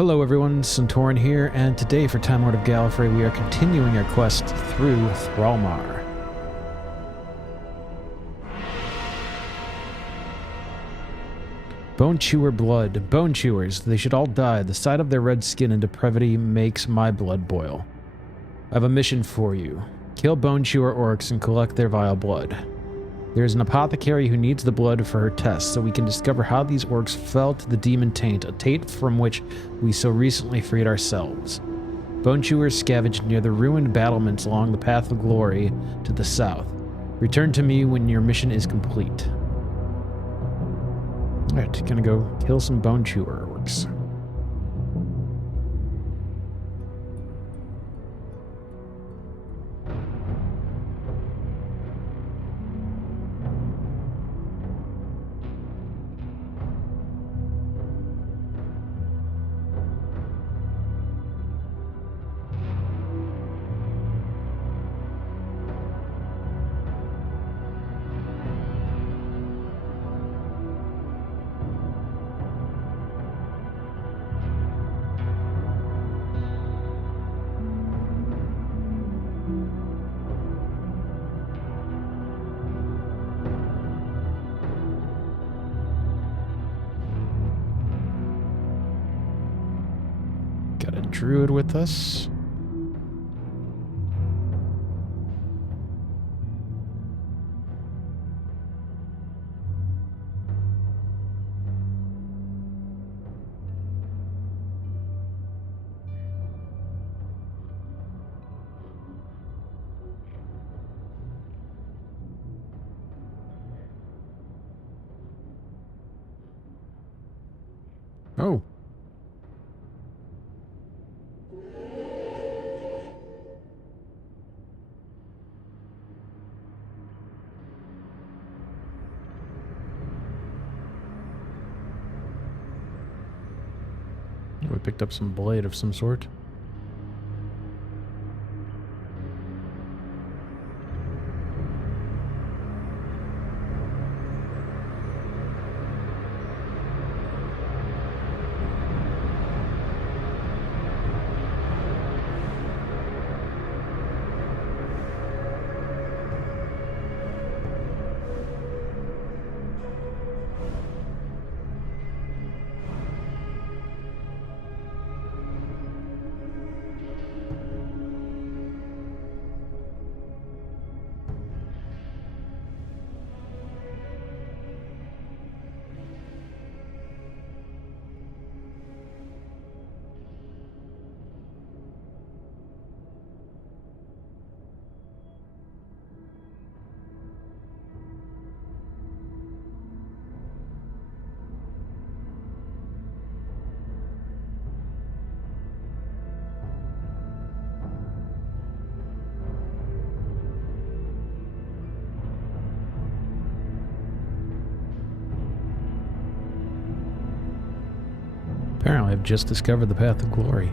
Hello everyone, Centauran here, and today for Timelord of Gallifrey we are continuing our quest through Thrallmar. Bone Chewer blood. Bone Chewers. They should all die. The sight of their red skin and depravity makes my blood boil. I have a mission for you. Kill Bone Chewer orcs and collect their vile blood. There is an apothecary who needs the blood for her tests, so we can discover how these orcs fell to the demon taint, a taint from which we so recently freed ourselves. Bone Chewers scavenged near the ruined battlements along the path of glory to the south. Return to me when your mission is complete. Alright, gonna go kill some Bone Chewer orcs. Got a druid with us. Oh. We picked up some blade of some sort. Apparently, I've just discovered the path of glory.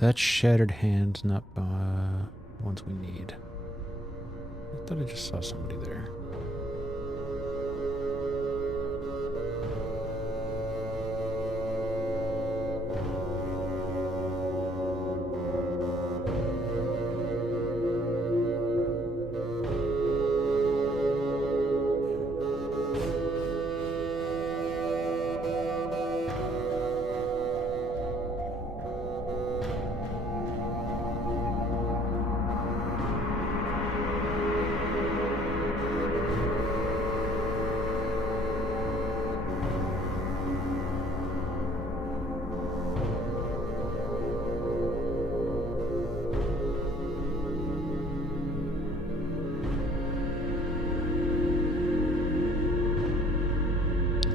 That shattered hand, not ones we need. I thought I just saw somebody there.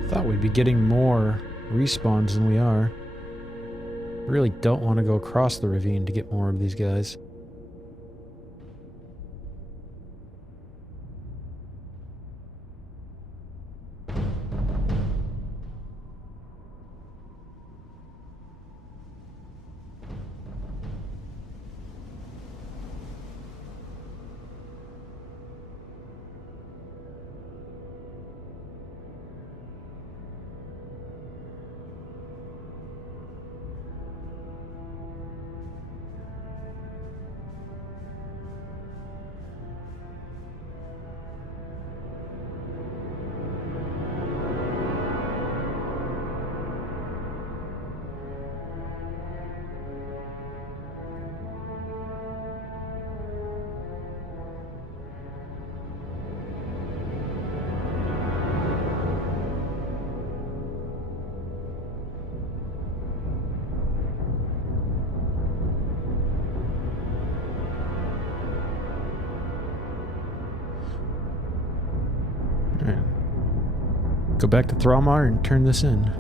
Thought we'd be getting more respawns than we are. Really don't want to go across the ravine to get more of these guys. Alright. Go back to Thralmar and turn this in.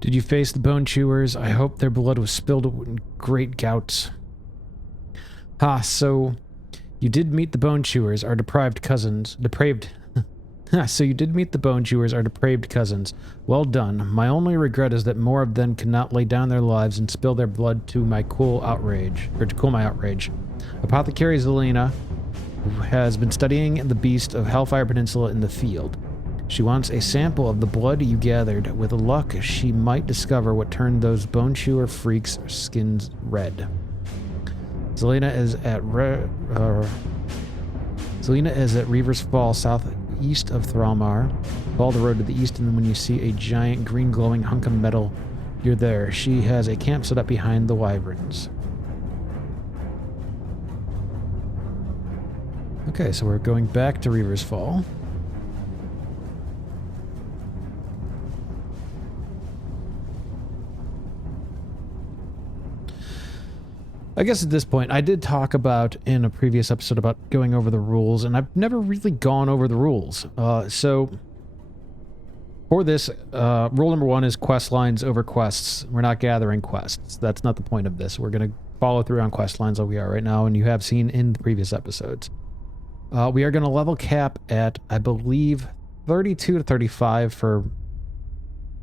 Did you face the Bone Chewers? I hope their blood was spilled in great gouts. Ha, so you did meet the Bone Chewers, our depraved cousins. So you did meet the Bone Chewers, our depraved cousins. Well done. My only regret is that more of them cannot lay down their lives and spill their blood to my cool outrage, or to cool my outrage. Apothecary Zelina has been studying the beast of Hellfire Peninsula in the field. She wants a sample of the blood you gathered. With luck, she might discover what turned those Bone Chewer freaks' skins red. Zelina is at Reaver's Fall, southeast of Thralmar. Follow the road to the east, and then when you see a giant green glowing hunk of metal, you're there. She has a camp set up behind the wyverns. Okay, so we're going back to Reaver's Fall. I guess at this point, I did talk about in a previous episode about going over the rules, and I've never really gone over the rules. So for this, rule number 1 is quest lines over quests. We're not gathering quests. That's not the point of this. We're going to follow through on quest lines like we are right now, and you have seen in the previous episodes. We are going to level cap at, I believe, 32 to 35 for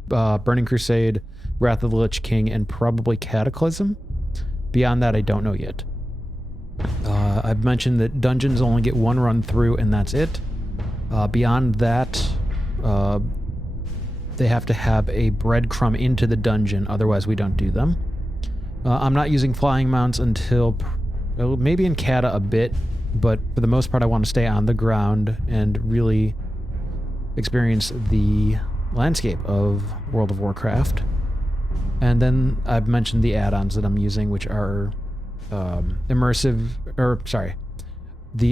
Burning Crusade, Wrath of the Lich King, and probably Cataclysm. Beyond that, I don't know yet. I've mentioned that dungeons only get one run through, and that's it. Beyond that, they have to have a breadcrumb into the dungeon, otherwise we don't do them. I'm not using flying mounts until maybe in Kata a bit, but for the most part I want to stay on the ground and really experience the landscape of World of Warcraft. And then I've mentioned the add-ons that I'm using, which are the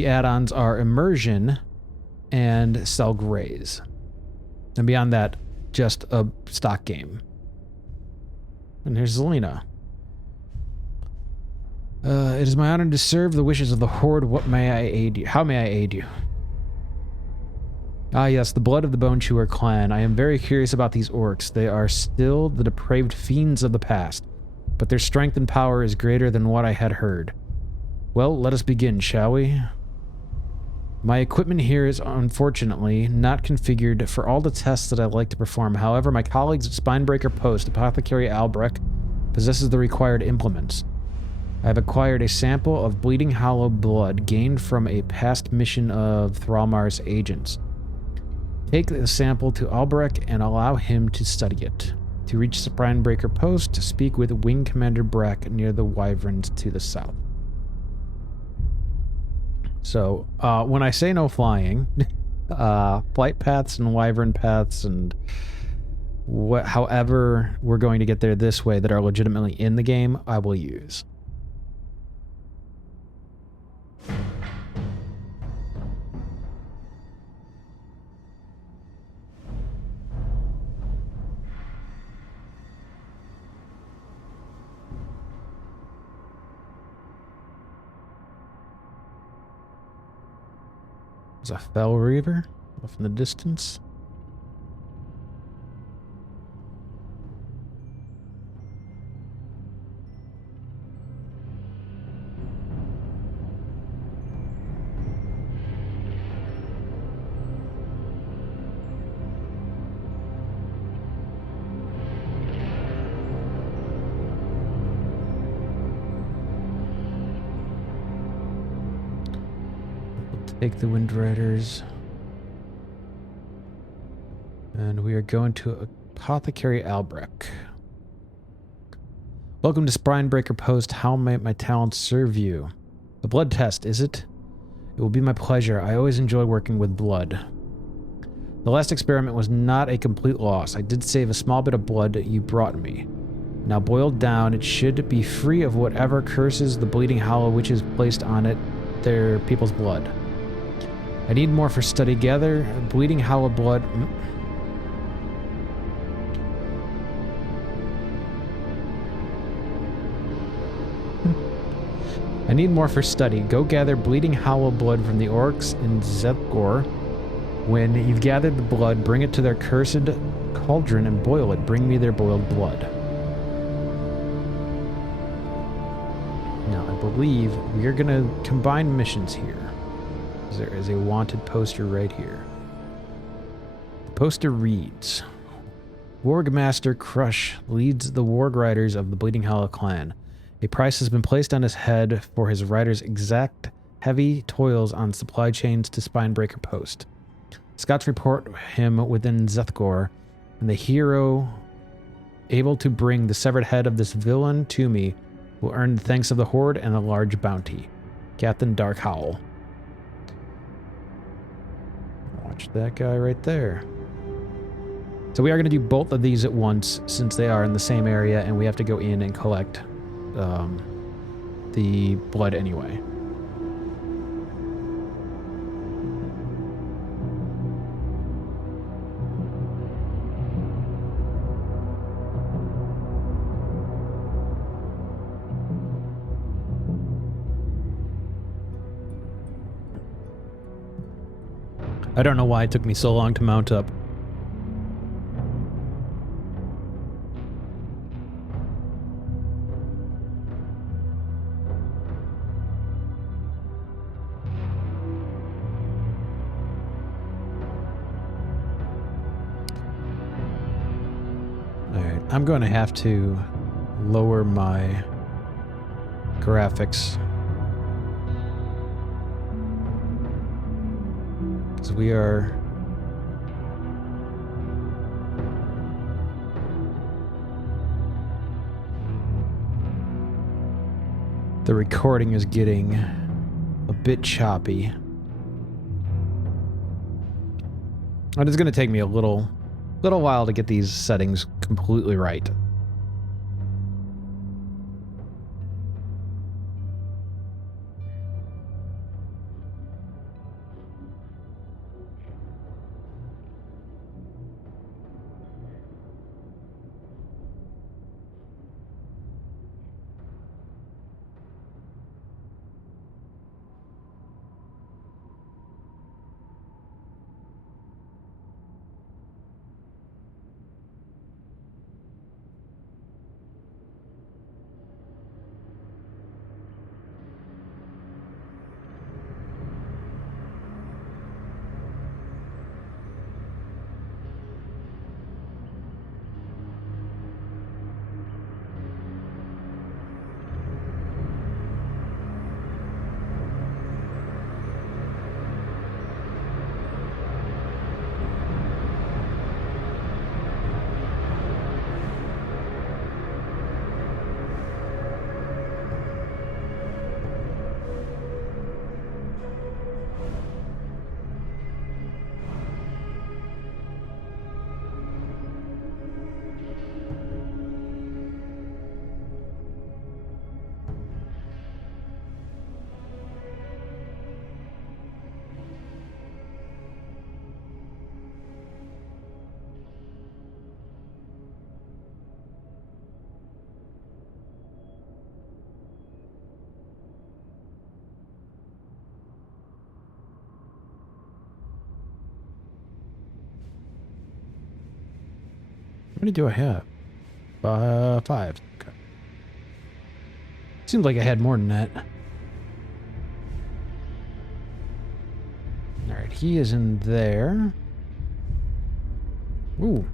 add-ons are immersion and sell grays. And beyond that, just a stock game. And here's Zelina. It is my honor to serve the wishes of the Horde. What may I aid you? How may I aid you? Ah, yes, the blood of the Bone Chewer clan. I am very curious about these orcs. They are still the depraved fiends of the past, but their strength and power is greater than what I had heard. Well, let us begin, shall we? My equipment here is unfortunately not configured for all the tests that I'd like to perform. However, my colleagues at Spinebreaker Post, Apothecary Albrecht, possesses the required implements. I have acquired a sample of Bleeding Hollow blood gained from a past mission of Thrallmar's agents. Take the sample to Albrecht and allow him to study it. To reach Spinebreaker Post, speak with Wing Commander Brack near the Wyverns to the south. So, when I say no flying, flight paths and wyvern paths and however we're going to get there this way that are legitimately in the game, I will use. There's a Fell Reaver off in the distance. Take the Wind Riders. And we are going to Apothecary Albrecht. Welcome to Spinebreaker Post. How may my talents serve you? A blood test, is it? It will be my pleasure. I always enjoy working with blood. The last experiment was not a complete loss. I did save a small bit of blood you brought me. Now boiled down, it should be free of whatever curses the Bleeding Hollow witches placed on it, their people's blood. I need more for study. Gather Bleeding Hollow blood. I need more for study. Go gather Bleeding Hollow blood from the orcs in Zethgor. When you've gathered the blood, bring it to their cursed cauldron and boil it. Bring me their boiled blood. Now, I believe we are going to combine missions here. There is a wanted poster right here. The poster reads, Warg Master Crush leads the Warg Riders of the Bleeding Hollow clan. A price has been placed on his head for his riders' exact heavy toils on supply chains to Spinebreaker Post. Scouts report him within Zethgor, and the hero able to bring the severed head of this villain to me will earn the thanks of the Horde and a large bounty. Captain Darkhowl. Watch that guy right there. So we are going to do both of these at once since they are in the same area and we have to go in and collect the blood anyway. I don't know why it took me so long to mount up. Alright, I'm going to have to lower my graphics. We are the recording is getting a bit choppy. And it's going to take me a little while to get these settings completely right. many do I have? 5. Okay. Seems like I had more than that. Alright, he is in there. Ooh.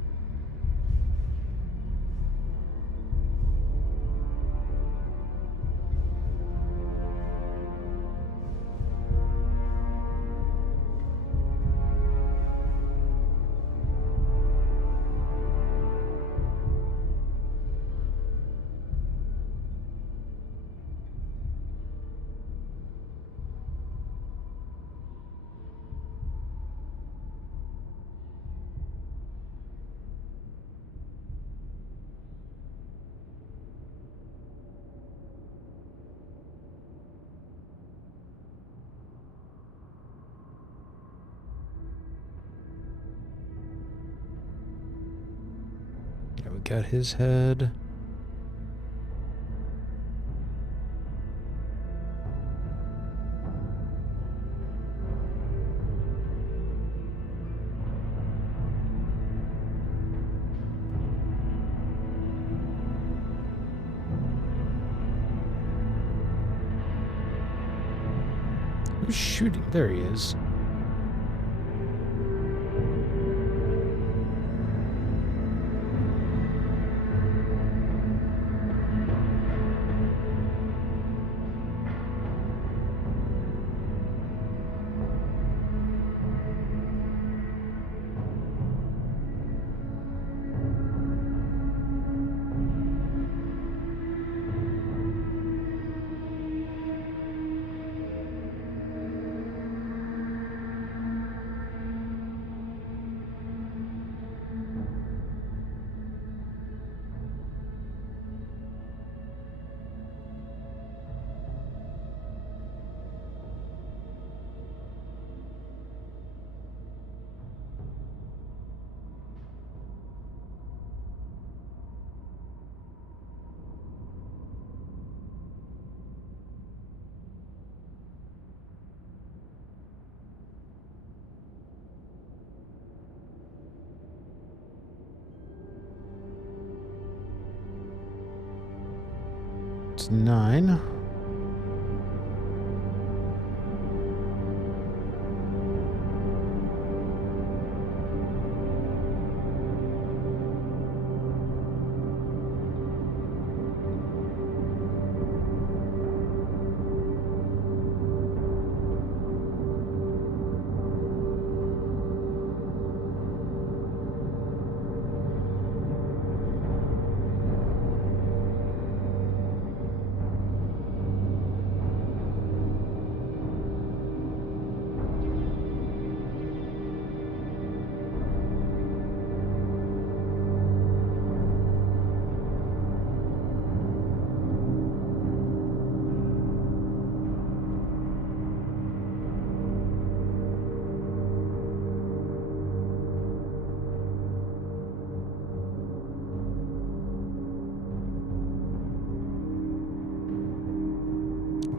Yeah, we got his head. Who's shooting? There he is. It's 9.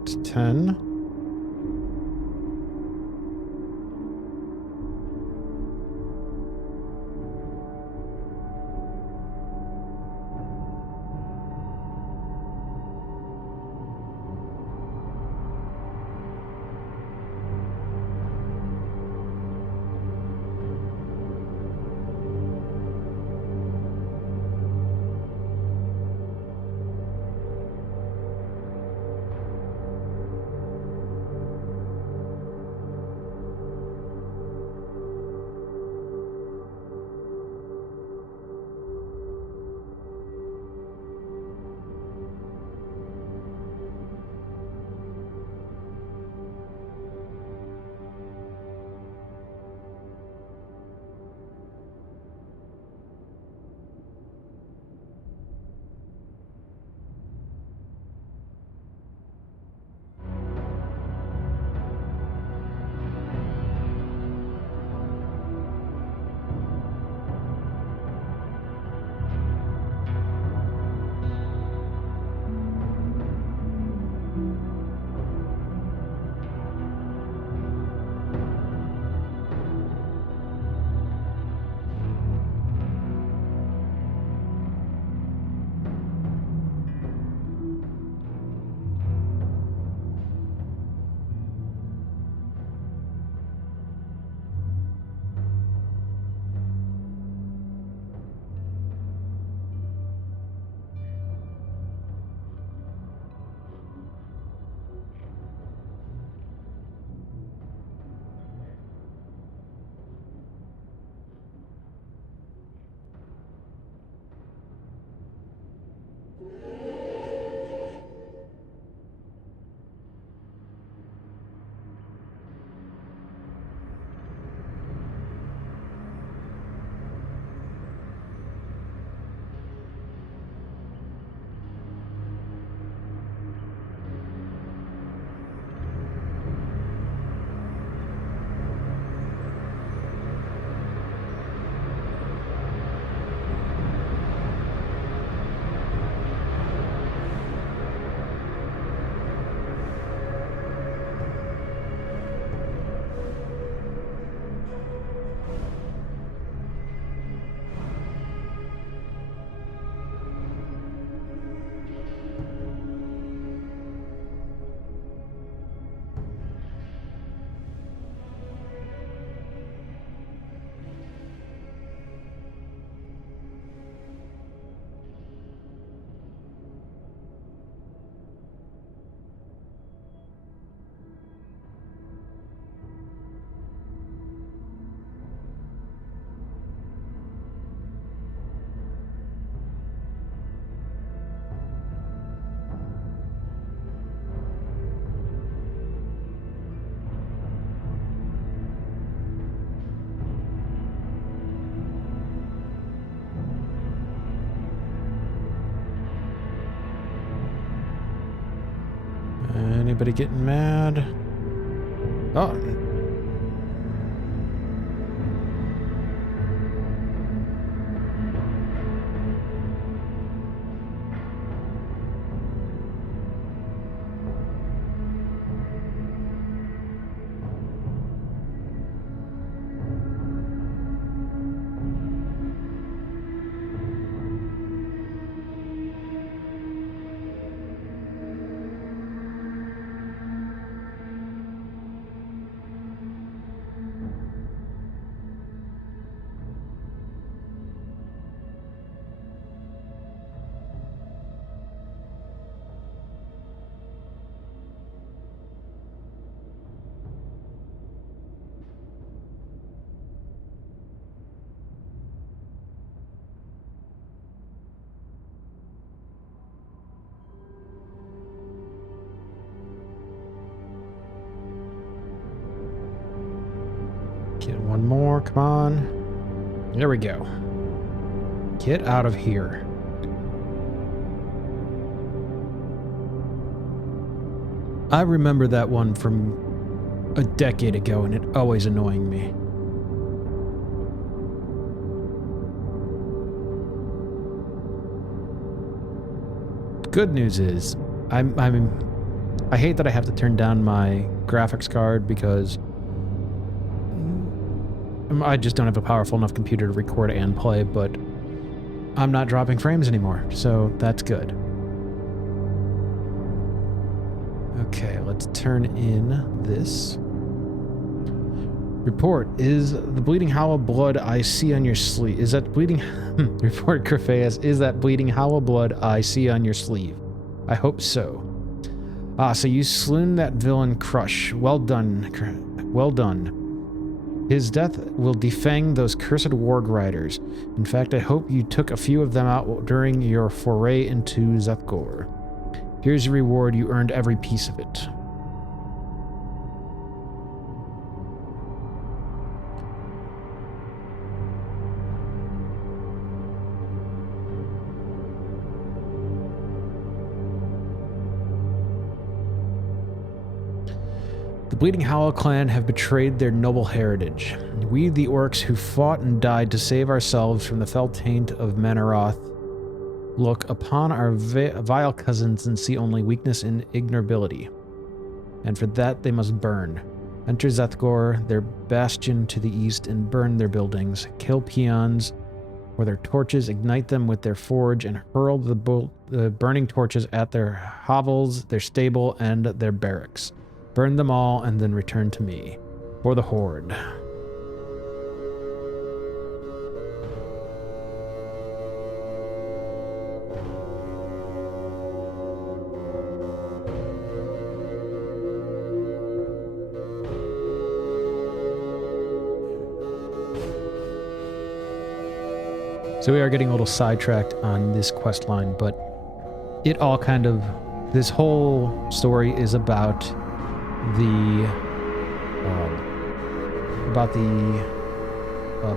It's 10. Anybody getting mad? Oh. Get one more, come on. There we go. Get out of here. I remember that one from a decade ago, and it always annoying me. Good news is, I hate that I have to turn down my graphics card because I just don't have a powerful enough computer to record and play, but I'm not dropping frames anymore, so that's good. Okay, let's turn in this. Report, is the bleeding hollow blood I see on your sleeve... Is that bleeding... Report, Grafeus, is that bleeding hollow blood I see on your sleeve? I hope so. Ah, so you slew that villain Crush. Well done. Well done. His death will defang those cursed warg riders. In fact, I hope you took a few of them out during your foray into Zethgor. Here's your reward. You earned every piece of it. The Bleeding Hollow clan have betrayed their noble heritage. We, the orcs who fought and died to save ourselves from the fell taint of Manaroth, look upon our vile cousins and see only weakness and ignobility. And for that they must burn. Enter Zethgor, their bastion to the east, and burn their buildings. Kill peons with their torches, ignite them with their forge, and hurl the burning torches at their hovels, their stable, and their barracks. Burn them all, and then return to me. For the Horde. So we are getting a little sidetracked on this quest line, but it all kind of... This whole story is about the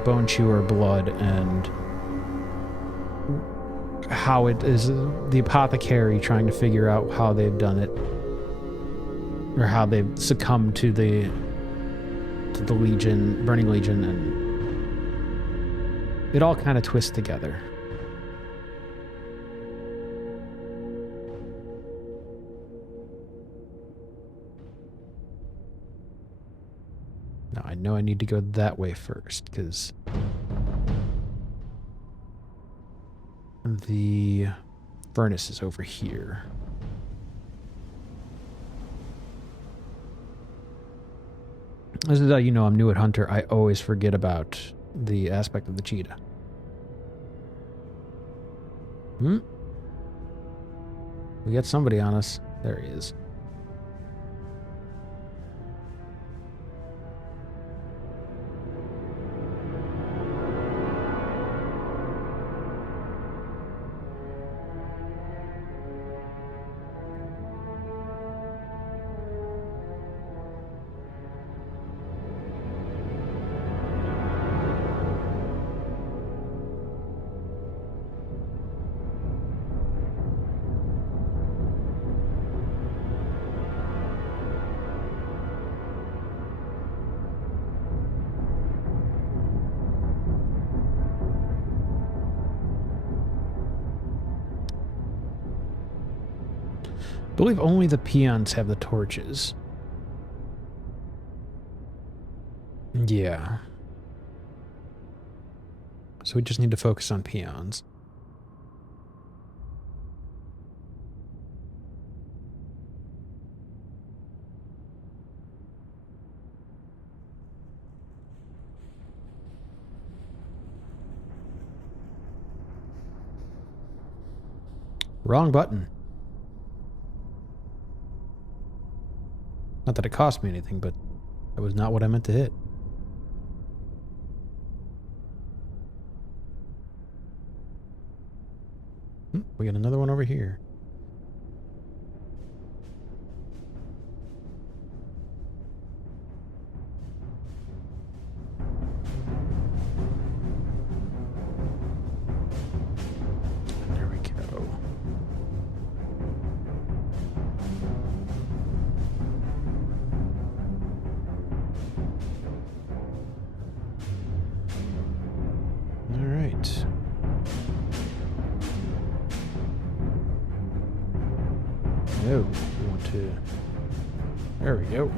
Bone Chewer blood and how it is the apothecary trying to figure out how they've done it, or how they've succumbed to the Legion, Burning Legion, and it all kind of twists together. Now, I know I need to go that way first, because the furnace is over here. This is how you know I'm new at Hunter. I always forget about the aspect of the cheetah. We got somebody on us. There he is. believe only the peons have the torches. Yeah. So we just need to focus on peons. Wrong button. Not that it cost me anything, but that was not what I meant to hit. We got another one over here. There we go. All right. No, we want to... There we go.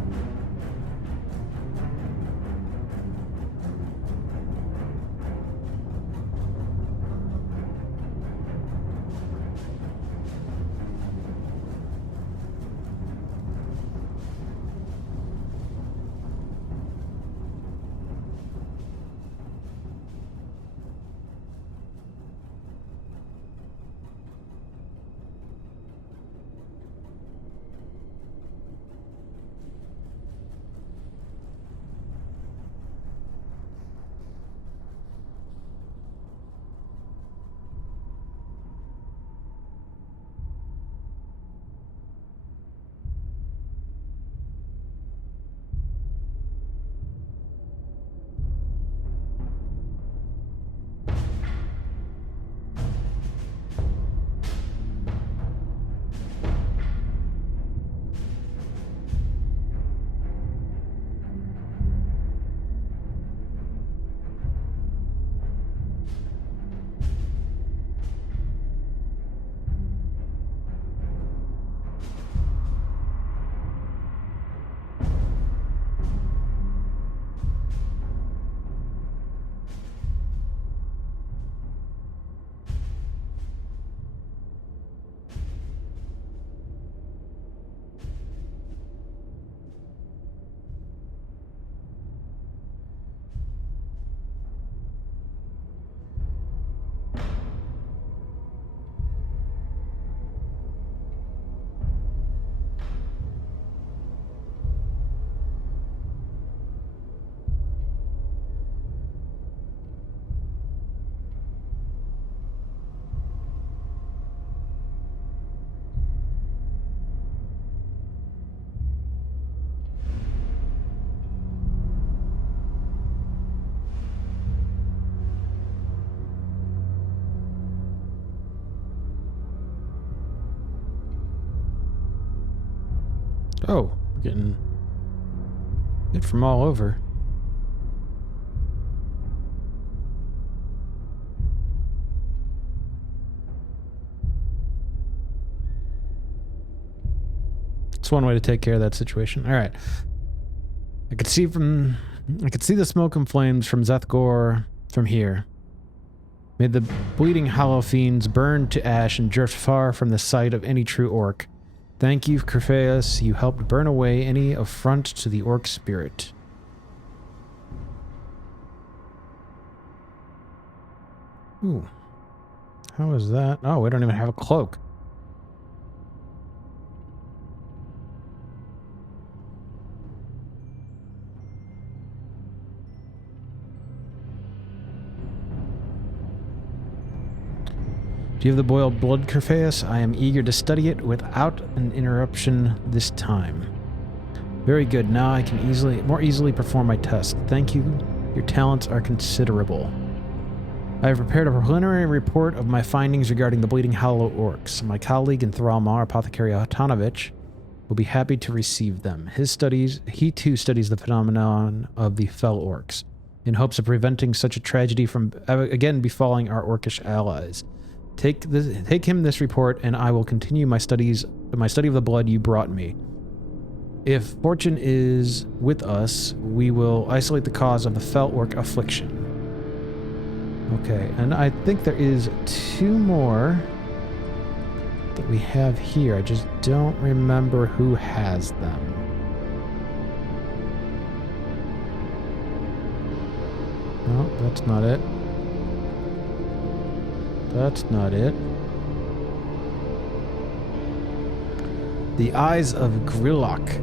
Oh, we're getting it from all over. It's one way to take care of that situation. All right. I could see the smoke and flames from Zethgor from here. May the bleeding hollow fiends burn to ash and drift far from the sight of any true orc. Thank you, Crephaeus. You helped burn away any affront to the orc spirit. Ooh. How is that? Oh, we don't even have a cloak. Do you have the boiled blood, Crephaeus? I am eager to study it without an interruption this time. Very good. Now I can more easily perform my test. Thank you. Your talents are considerable. I have prepared a preliminary report of my findings regarding the Bleeding Hollow orcs. My colleague in Thralmar, Apothecary Hatanovich, will be happy to receive them. He too studies the phenomenon of the fell orcs, in hopes of preventing such a tragedy from again befalling our orcish allies. Take him this report, and I will continue my studies my study of the blood you brought me. If fortune is with us, we will isolate the cause of the Feltwork affliction. Okay, and I think there is 2 more that we have here. I just don't remember who has them. No, that's not it. That's not it. The Eyes of Grillock.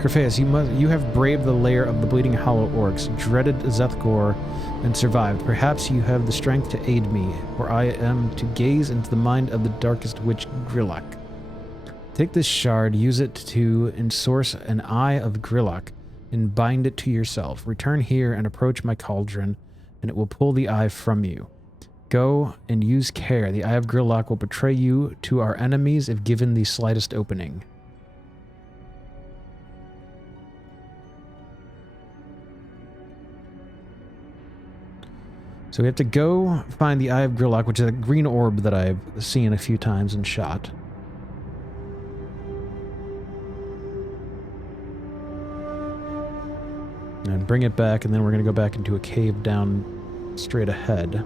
Crephaeus, you have braved the lair of the Bleeding Hollow Orcs, dreaded Zethgor, and survived. Perhaps you have the strength to aid me, for I am to gaze into the mind of the darkest witch, Grillock. Take this shard, use it to ensource an Eye of Grillock, and bind it to yourself. Return here and approach my cauldron, and it will pull the eye from you. Go and use care. The Eye of Grillock will betray you to our enemies if given the slightest opening. So we have to go find the Eye of Grillock, which is a green orb that I've seen a few times and shot. And bring it back, and then we're going to go back into a cave down straight ahead.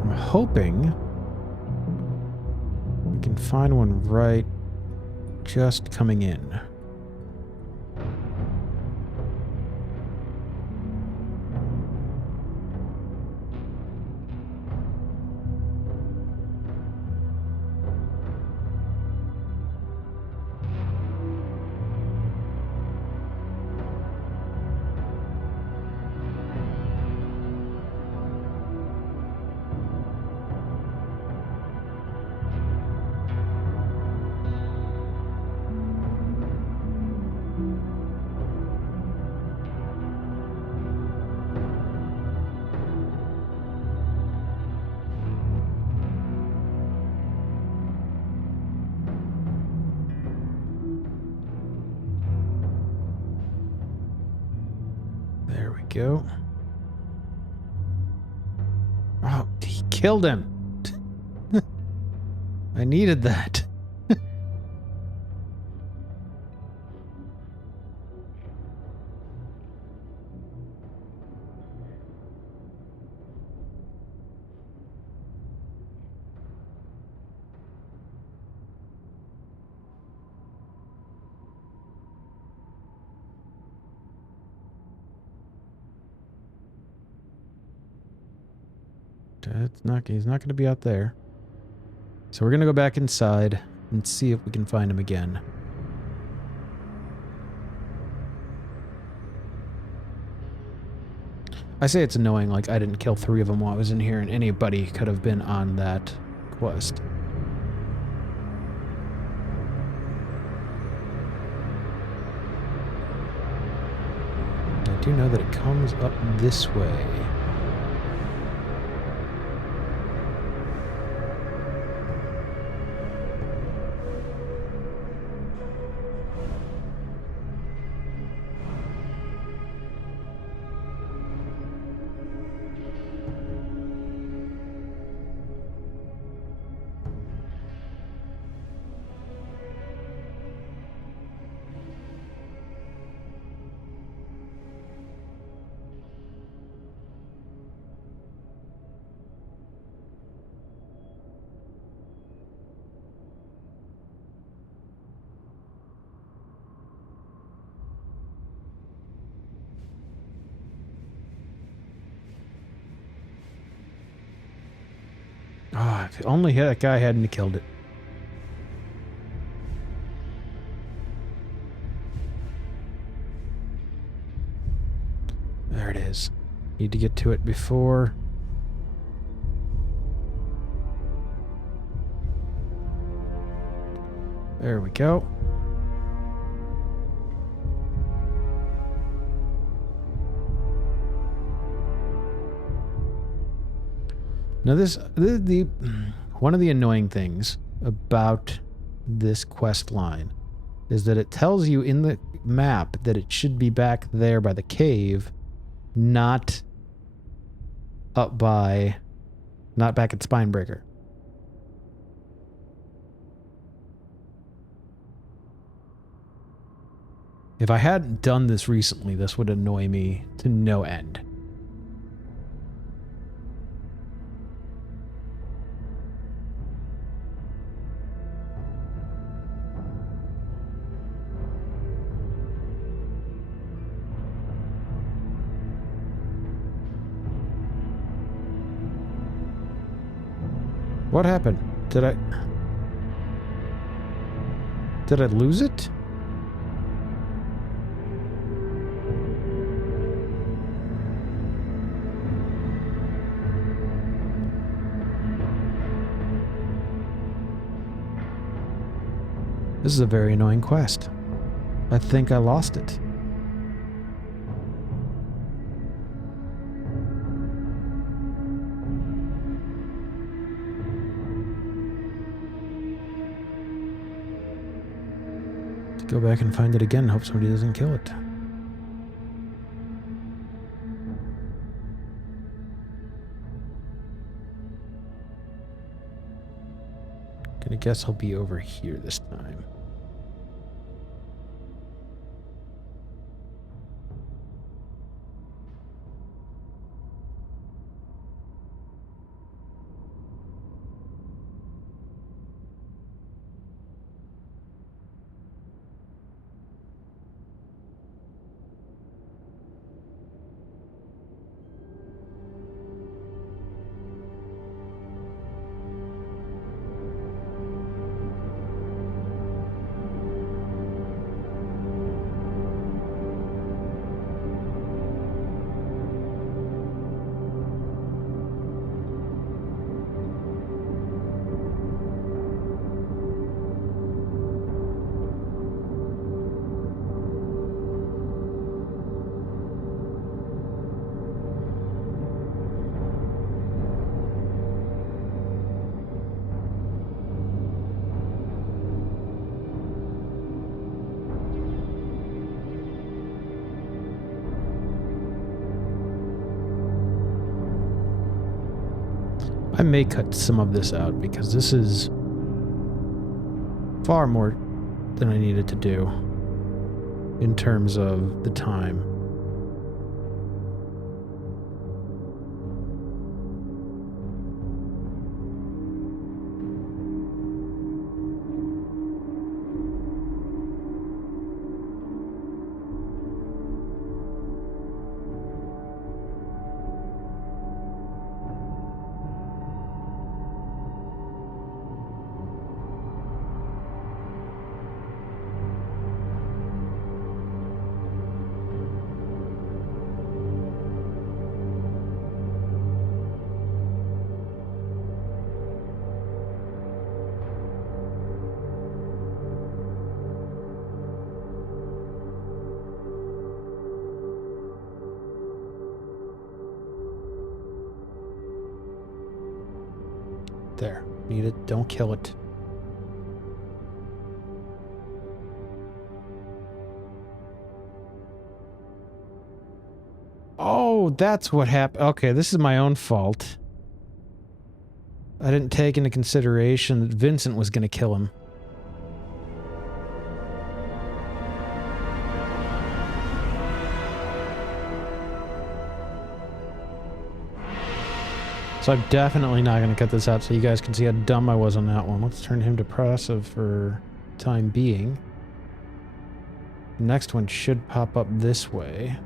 I'm hoping we can find one right just coming in. Go. Oh, he killed him. I needed that. He's not going to be out there. So we're going to go back inside and see if we can find him again. I say it's annoying, like I didn't kill 3 of them while I was in here, and anybody could have been on that quest. I do know that it comes up this way. Oh, if only that guy hadn't killed it. There it is. Need to get to it before... There we go. Now one of the annoying things about this quest line is that it tells you in the map that it should be back there by the cave, not up by, not back at Spinebreaker. If I hadn't done this recently, this would annoy me to no end. What happened? Did I lose it? This is a very annoying quest. I think I lost it. Go back and find it again. Hope somebody doesn't kill it. Gonna guess I'll be over here this time. I may cut some of this out because this is far more than I needed to do in terms of the time. There. Need it. Don't kill it. Oh, that's what happened. Okay, this is my own fault. I didn't take into consideration that Vincent was going to kill him. So I'm definitely not going to cut this out so you guys can see how dumb I was on that one. Let's turn him to passive for time being. The next one should pop up this way.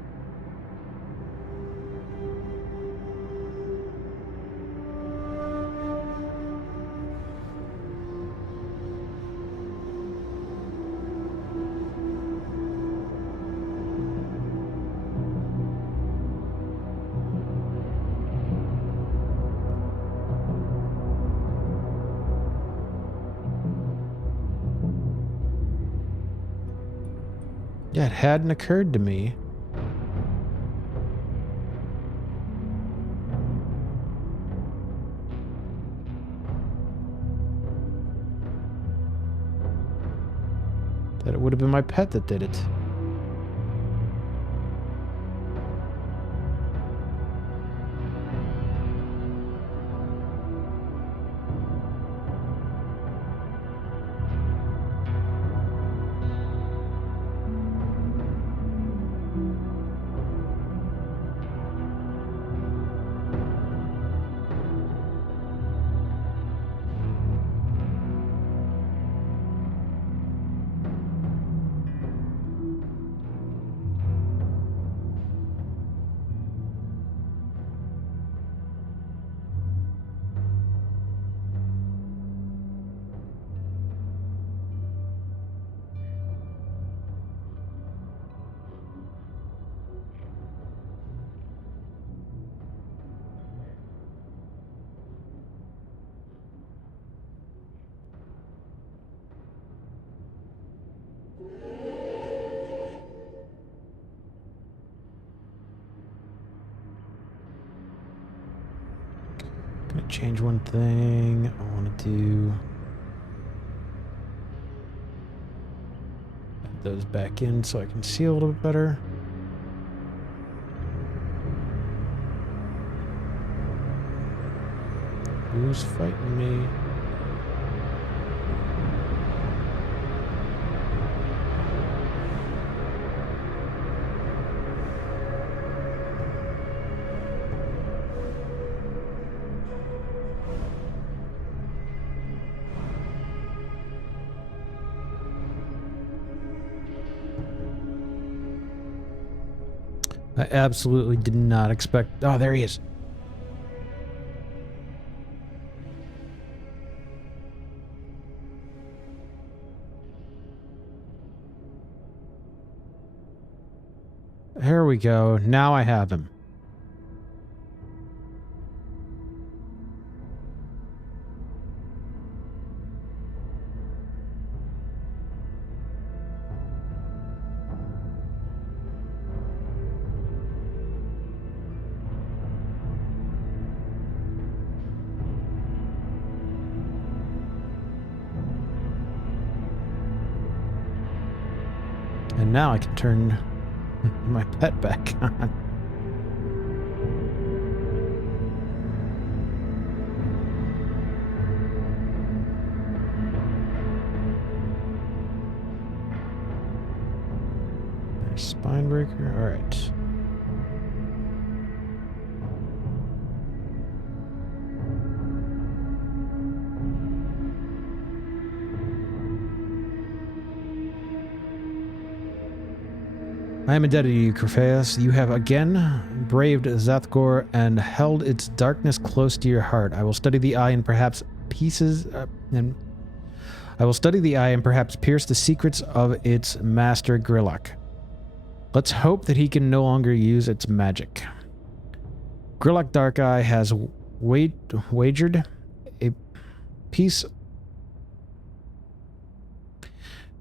Yeah, it hadn't occurred to me. That it would have been my pet that did it. Gonna change one thing. I want to do add those back in so I can see a little bit better. Who's fighting me? I absolutely did not expect... Oh, there he is. Here we go. Now I have him. And now I can turn my pet back on. There's Spinebreaker. All right. I am indebted to you, Crephaeus. You have again braved Zathgor and held its darkness close to your heart. I will study the eye and perhaps pierce the secrets of its master Grillock. Let's hope that he can no longer use its magic. Grillock Darkeye has wagered a piece.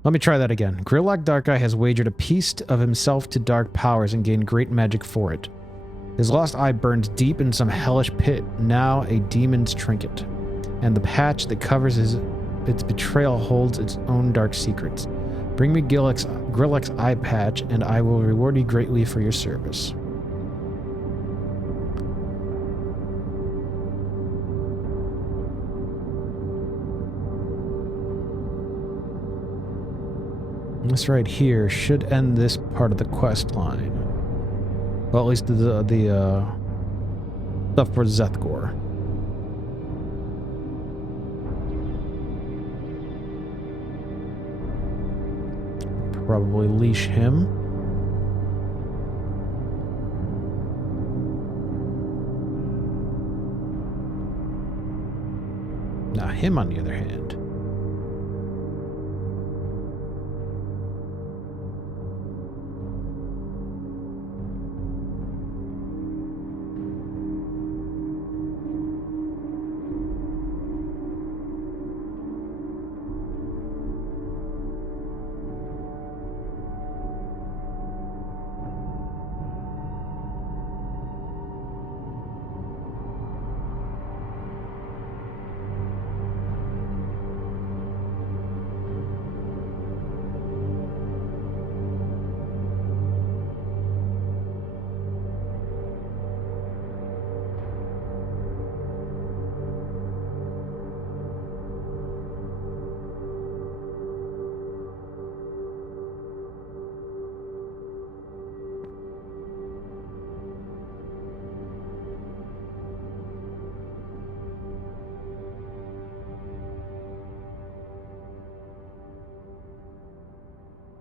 Let me try that again. Grillock Darkeye has wagered a piece of himself to dark powers and gained great magic for it. His lost eye burns deep in some hellish pit, now a demon's trinket. And the patch that covers its betrayal holds its own dark secrets. Bring me Grillock's eye patch, and I will reward you greatly for your service. This right here should end this part of the quest line. Well, at least the stuff for Zathgor. Probably leash him. Now him, on the other hand.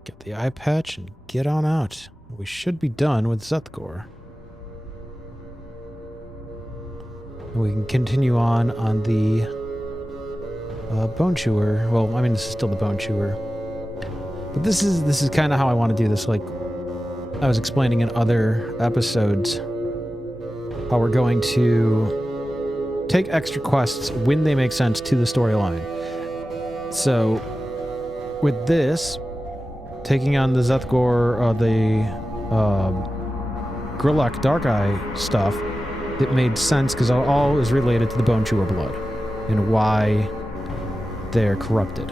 Get the eye patch and get on out. We should be done with Zethgor. We can continue on the Bone Chewer. Well, I mean, this is still the Bone Chewer. But this is kind of how I want to do this. Like I was explaining in other episodes, how we're going to take extra quests when they make sense to the storyline. So with this, taking on the Zethgor, the Grilak Dark Eye stuff, it made sense because it all is related to the Bone Chewer blood and why they're corrupted.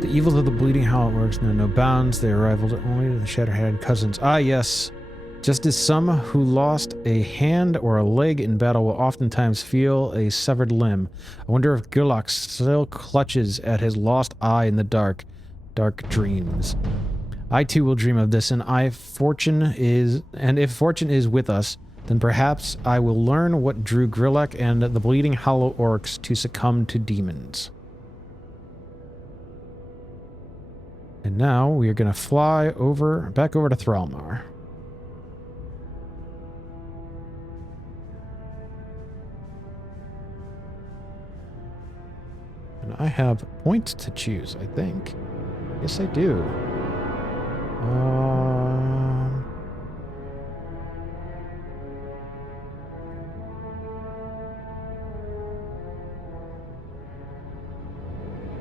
The evils of the bleeding, how it works, know no bounds. They arrived only to the Shatterhead cousins. Ah, yes. Just as some who lost a hand or a leg in battle will oftentimes feel a severed limb, I wonder if Grilak still clutches at his lost eye in the dark dreams. I too will dream of this, and if fortune is with us, then perhaps I will learn what drew Grilak and the Bleeding Hollow orcs to succumb to demons. And now we are going to fly back over to Thralmar. And I have points to choose, I think. Yes, I do.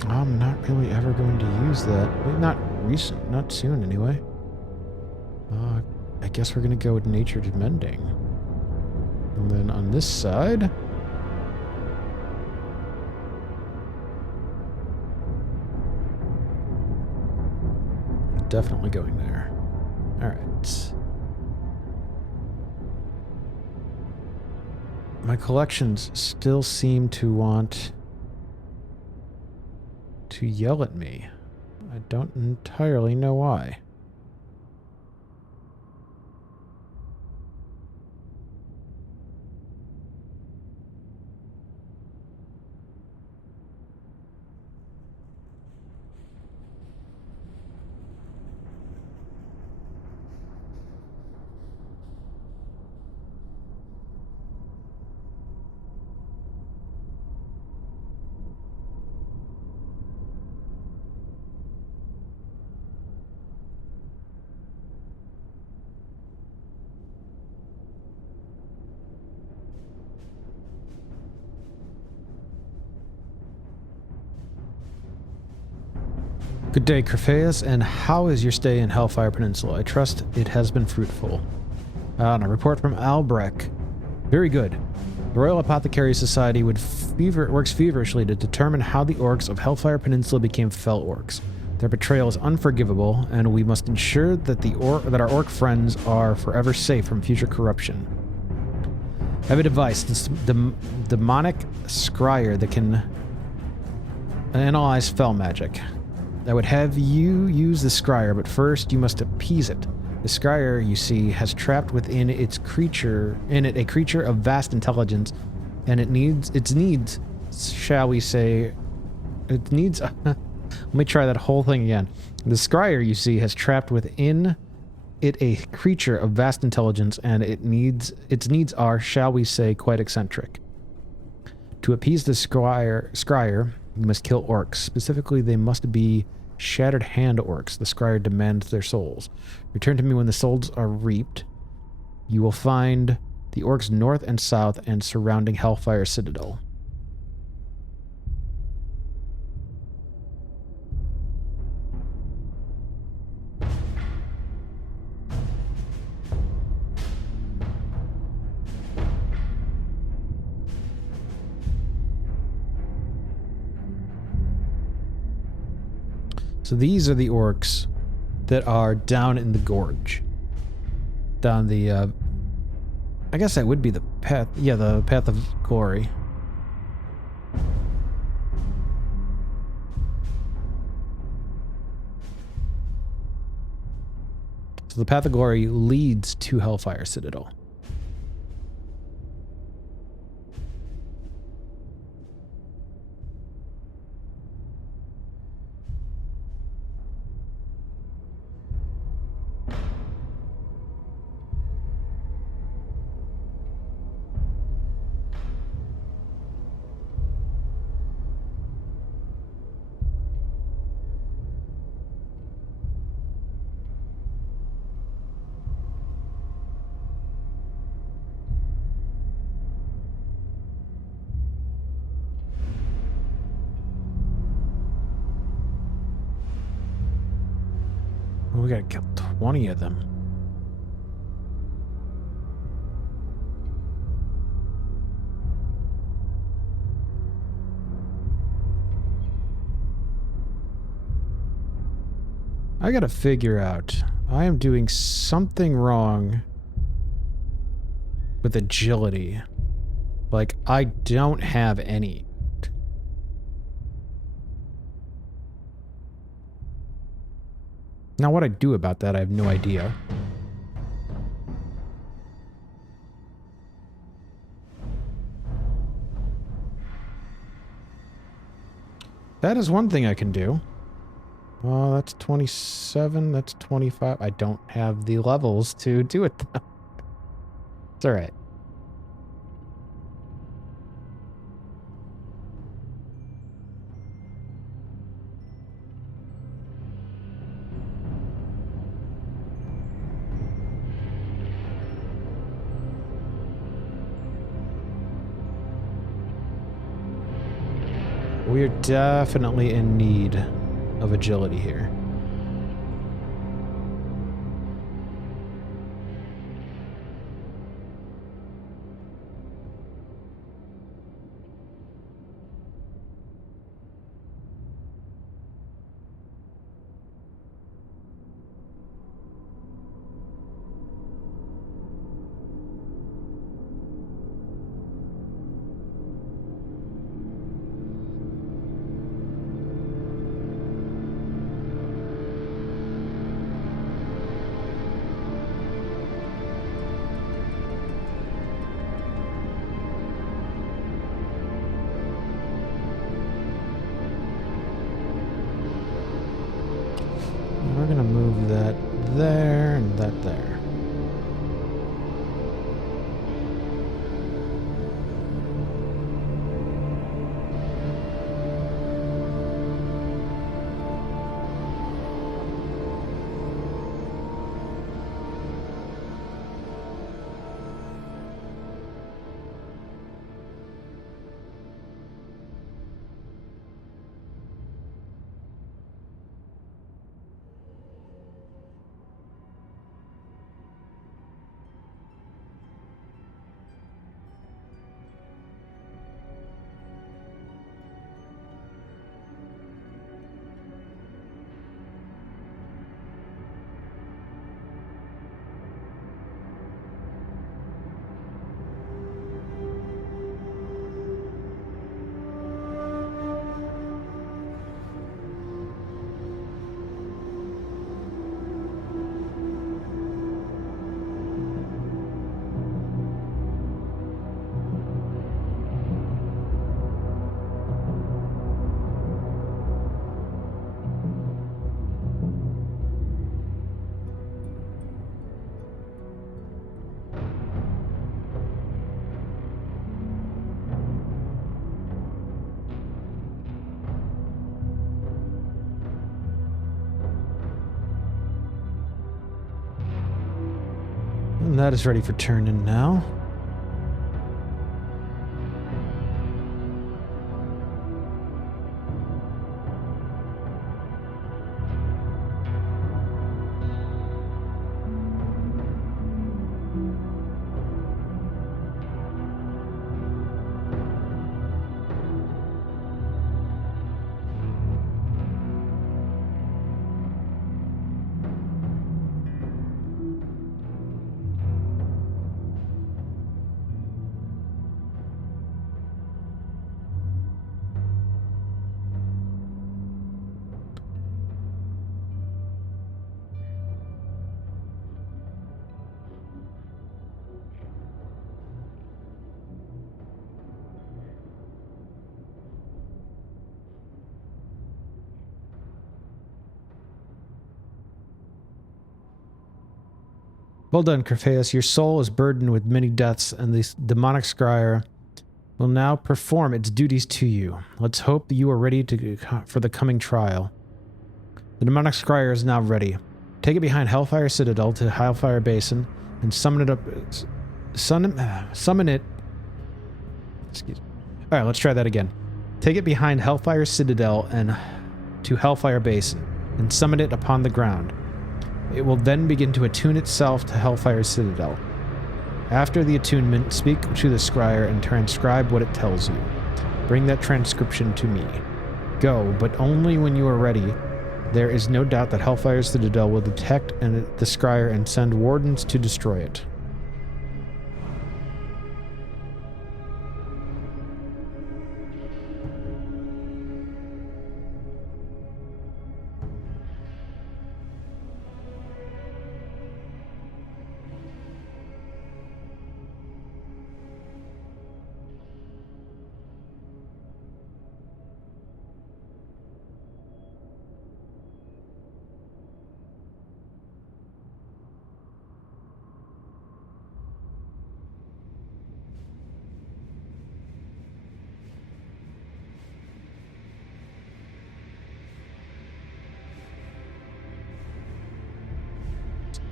I'm not really ever going to use that. Wait, not soon anyway. I guess we're going to go with Nature's Mending. And then on this side... definitely going there. Alright. My collections still seem to want to yell at me. I don't entirely know why. Good day, Crephaeus, and how is your stay in Hellfire Peninsula? I trust it has been fruitful. And a report from Albrecht. Very good. The Royal Apothecary Society works feverishly to determine how the orcs of Hellfire Peninsula became fell orcs. Their betrayal is unforgivable, and we must ensure that that our orc friends are forever safe from future corruption. I have a device, this demonic scryer that can analyze fell magic. I would have you use the scryer, but first you must appease it. The scryer, you see, has trapped within it a creature of vast intelligence, and let me try that whole thing again. The scryer, you see, has trapped within it a creature of vast intelligence, and its needs are, shall we say, quite eccentric. To appease the scryer, you must kill orcs. Specifically, they must be shattered hand orcs. The scryer demands their souls. Return to me when the souls are reaped. You will find the orcs north and south and surrounding Hellfire Citadel. So these are the orcs that are down in the gorge. Down the, I guess that would be the path, yeah, the Path of Glory. So the Path of Glory leads to Hellfire Citadel. Oh, we gotta kill 20 of them. I gotta figure out. I am doing something wrong with agility. Like, I don't have any. Now, what I do about that, I have no idea. That is one thing I can do. Oh, that's 27, that's 25. I don't have the levels to do it though. It's alright. We are definitely in need of agility here. We're gonna move that there and that there. And that is ready for turn-in now. Well done, Crephaeus. Your soul is burdened with many deaths, and this demonic scryer will now perform its duties to you. Let's hope that you are ready for the coming trial. The demonic scryer is now ready. Take it behind Hellfire Citadel to Hellfire Basin and summon it up. Summon it. Excuse me. All right, let's try that again. Take it behind Hellfire Citadel and to Hellfire Basin and summon it upon the ground. It will then begin to attune itself to Hellfire's citadel. After the attunement, speak to the scryer and transcribe what it tells you. Bring that transcription to me. Go, but only when you are ready. There is no doubt that Hellfire's citadel will detect the scryer and send wardens to destroy it.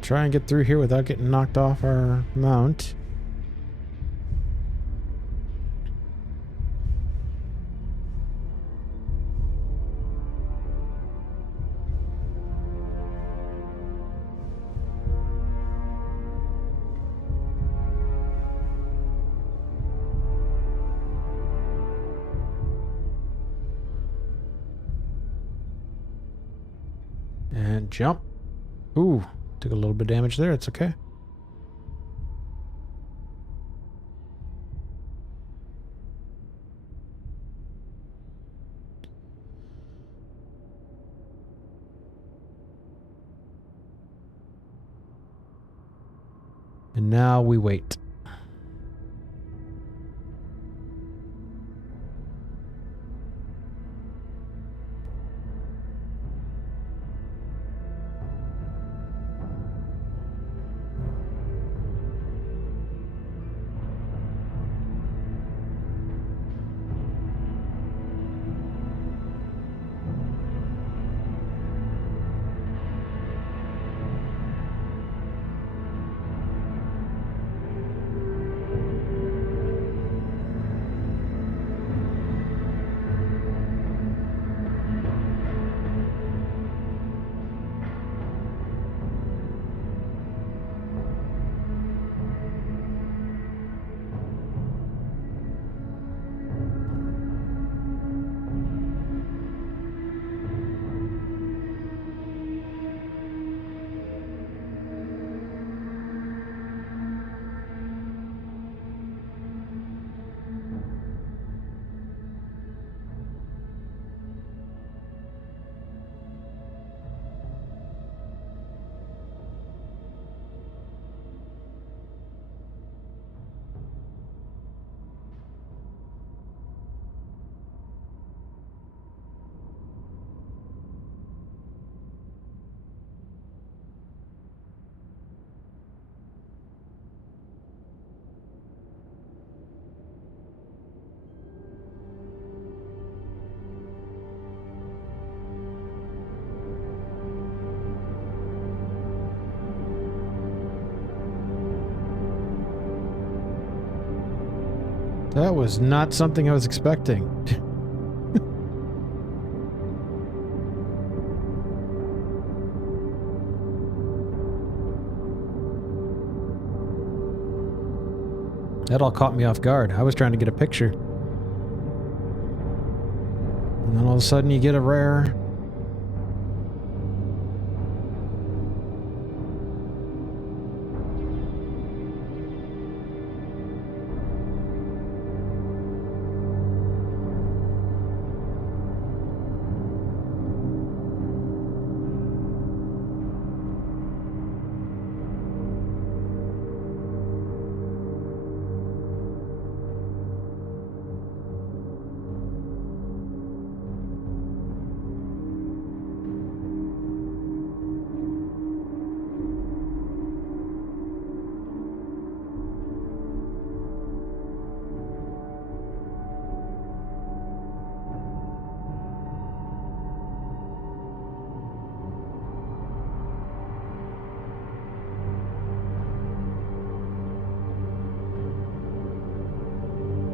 Try and get through here without getting knocked off our mount. And jump. Ooh. Took a little bit of damage there, it's okay. And now we wait. That was not something I was expecting. That all caught me off guard. I was trying to get a picture. And then all of a sudden you get a rare.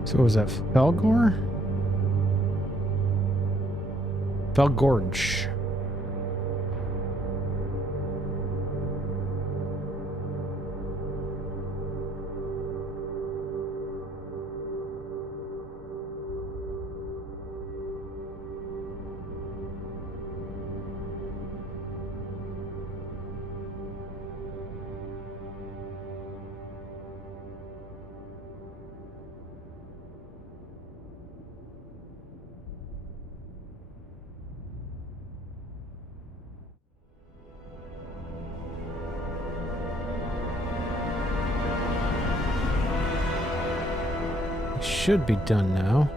So what was that? Felgor? Felgorge. should be done now.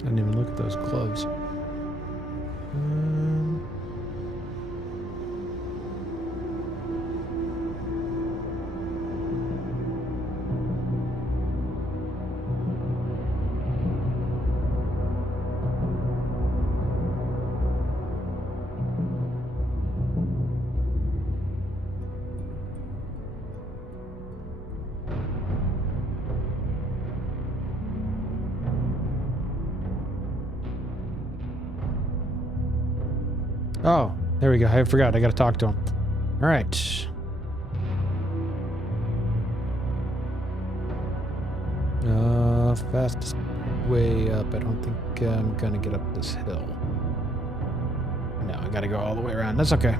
I didn't even look at those gloves. Oh, there we go. I forgot. I gotta talk to him. All right. Fastest way up. I don't think I'm gonna get up this hill. No, I gotta go all the way around. That's okay.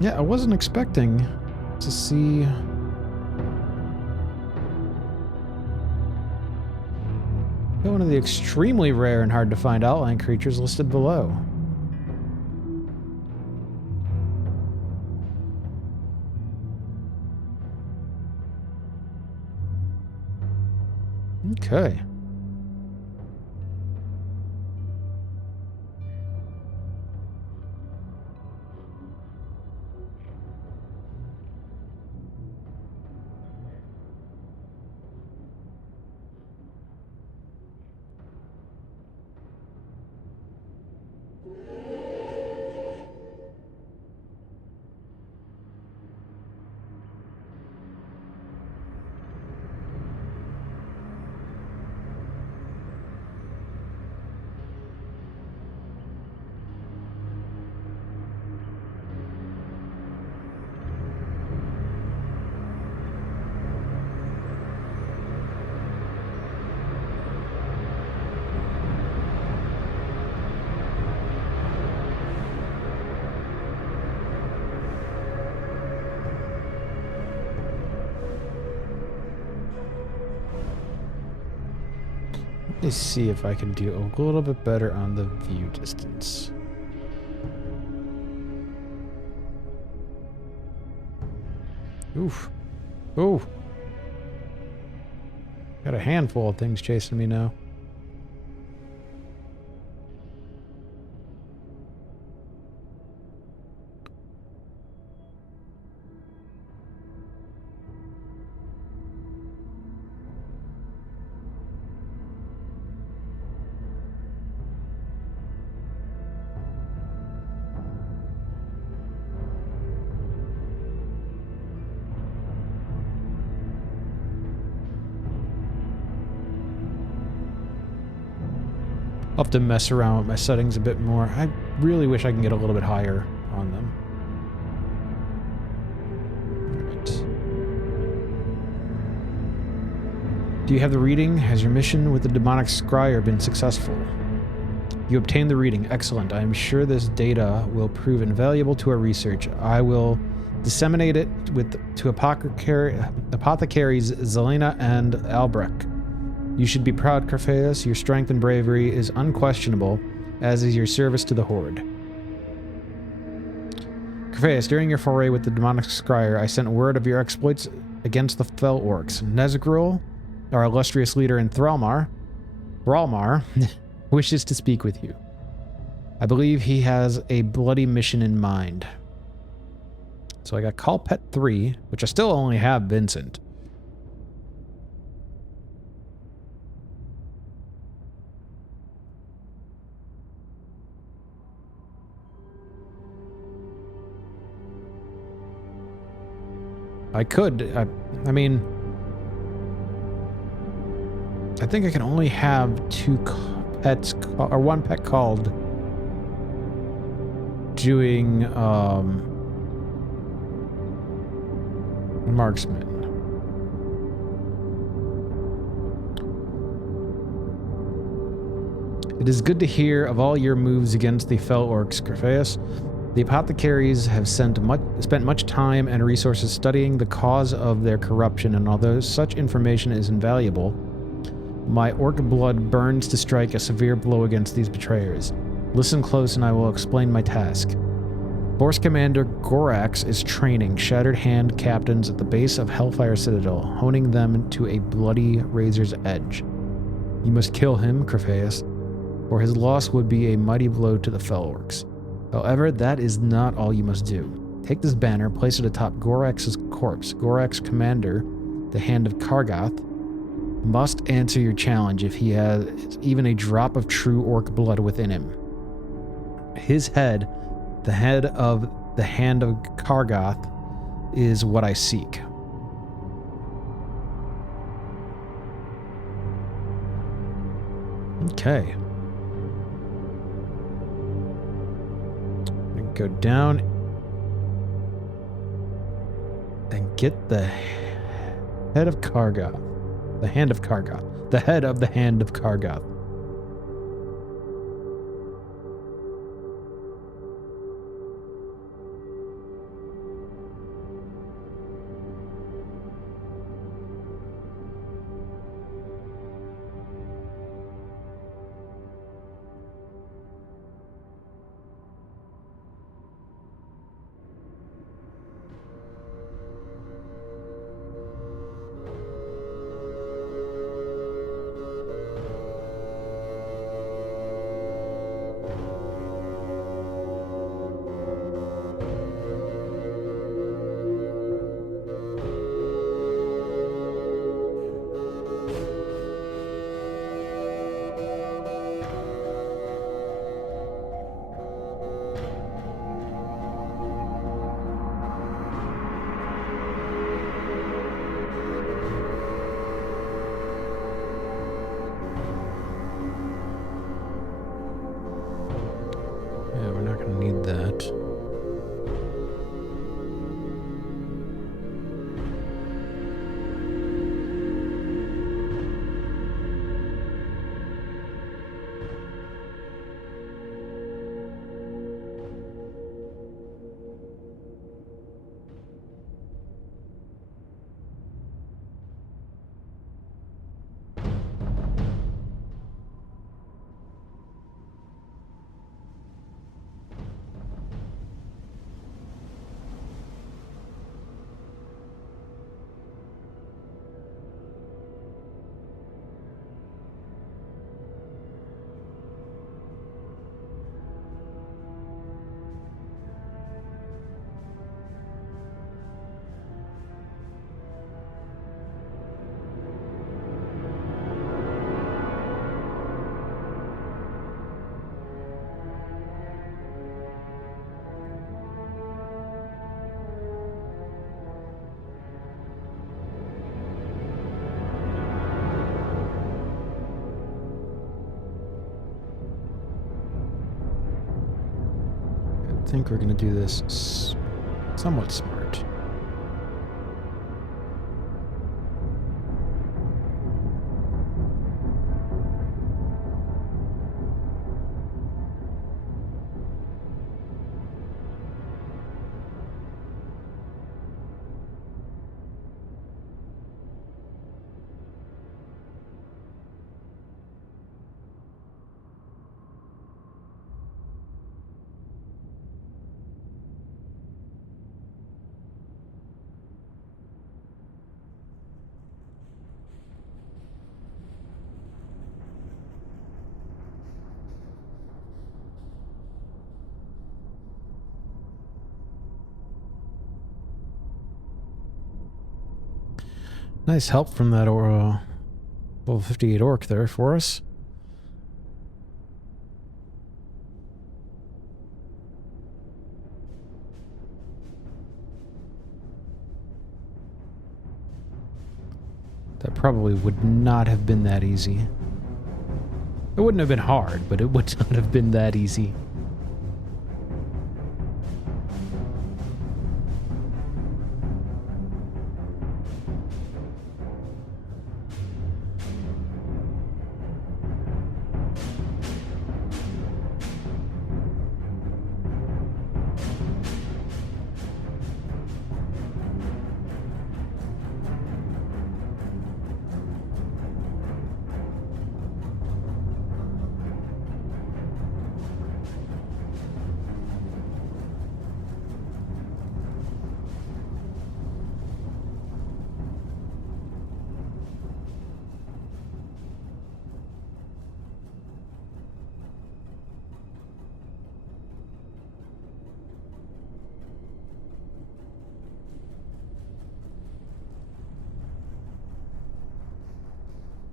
Yeah, I wasn't expecting to see... one of the extremely rare and hard to find outline creatures listed below. Okay. Let me see if I can do a little bit better on the view distance. Oof. Ooh. Got a handful of things chasing me now. I'll have to mess around with my settings a bit more. I really wish I can get a little bit higher on them. Right. Do you have the reading? Has your mission with the demonic scryer been successful? You obtained the reading. Excellent. I am sure this data will prove invaluable to our research. I will disseminate it to apothecaries Zelena and Albrecht. You should be proud, Carpheus. Your strength and bravery is unquestionable, as is your service to the Horde. Carpheus, during your foray with the demonic scryer, I sent word of your exploits against the fell orcs. Nezgrul, our illustrious leader in Thralmar, wishes to speak with you. I believe he has a bloody mission in mind. So I got Call Pet 3, which I still only have Vincent. I could. I mean, I think I can only have two pets, or one pet called doing marksman. It is good to hear of all your moves against the fell orcs, Carpheus. The apothecaries have spent much time and resources studying the cause of their corruption, and although such information is invaluable, my orc blood burns to strike a severe blow against these betrayers. Listen close and I will explain my task. Force Commander Gorax is training Shattered Hand captains at the base of Hellfire Citadel, honing them to a bloody razor's edge. You must kill him, Crephaeus, or his loss would be a mighty blow to the Fellworks. However, that is not all you must do. Take this banner, place it atop Gorax's corpse. Gorax Commander, the Hand of Kargath, must answer your challenge if he has even a drop of true orc blood within him. His head, the head of the Hand of Kargath, is what I seek. Okay. Go down and get the head of Kargath. The Hand of Kargath. The head of the Hand of Kargath. I think we're going to do this somewhat smart. Nice help from that level 58 orc there for us. That probably would not have been that easy. It wouldn't have been hard, but it would not have been that easy.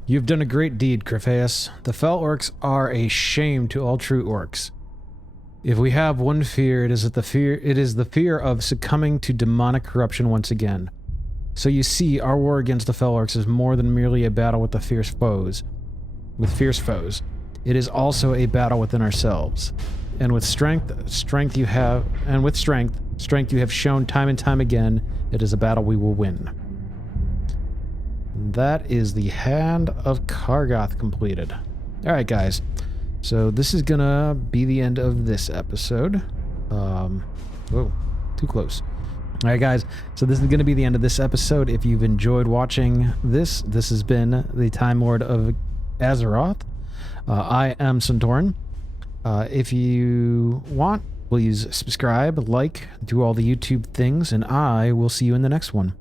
You've done a great deed, Crephaeus. The fell orcs are a shame to all true orcs. If we have one fear, it is the fear of succumbing to demonic corruption once again. So you see, our war against the fell orcs is more than merely a battle with fierce foes. It is also a battle within ourselves. And with strength you have shown time and time again, it is a battle we will win. That is the Hand of Kargath completed. Alright, guys. So this is gonna be the end of this episode. Whoa, too close. Alright, guys. So this is gonna be the end of this episode. If you've enjoyed watching this has been the Timelord of Azeroth. I am Santorin. If you want, please subscribe, like, do all the YouTube things, and I will see you in the next one.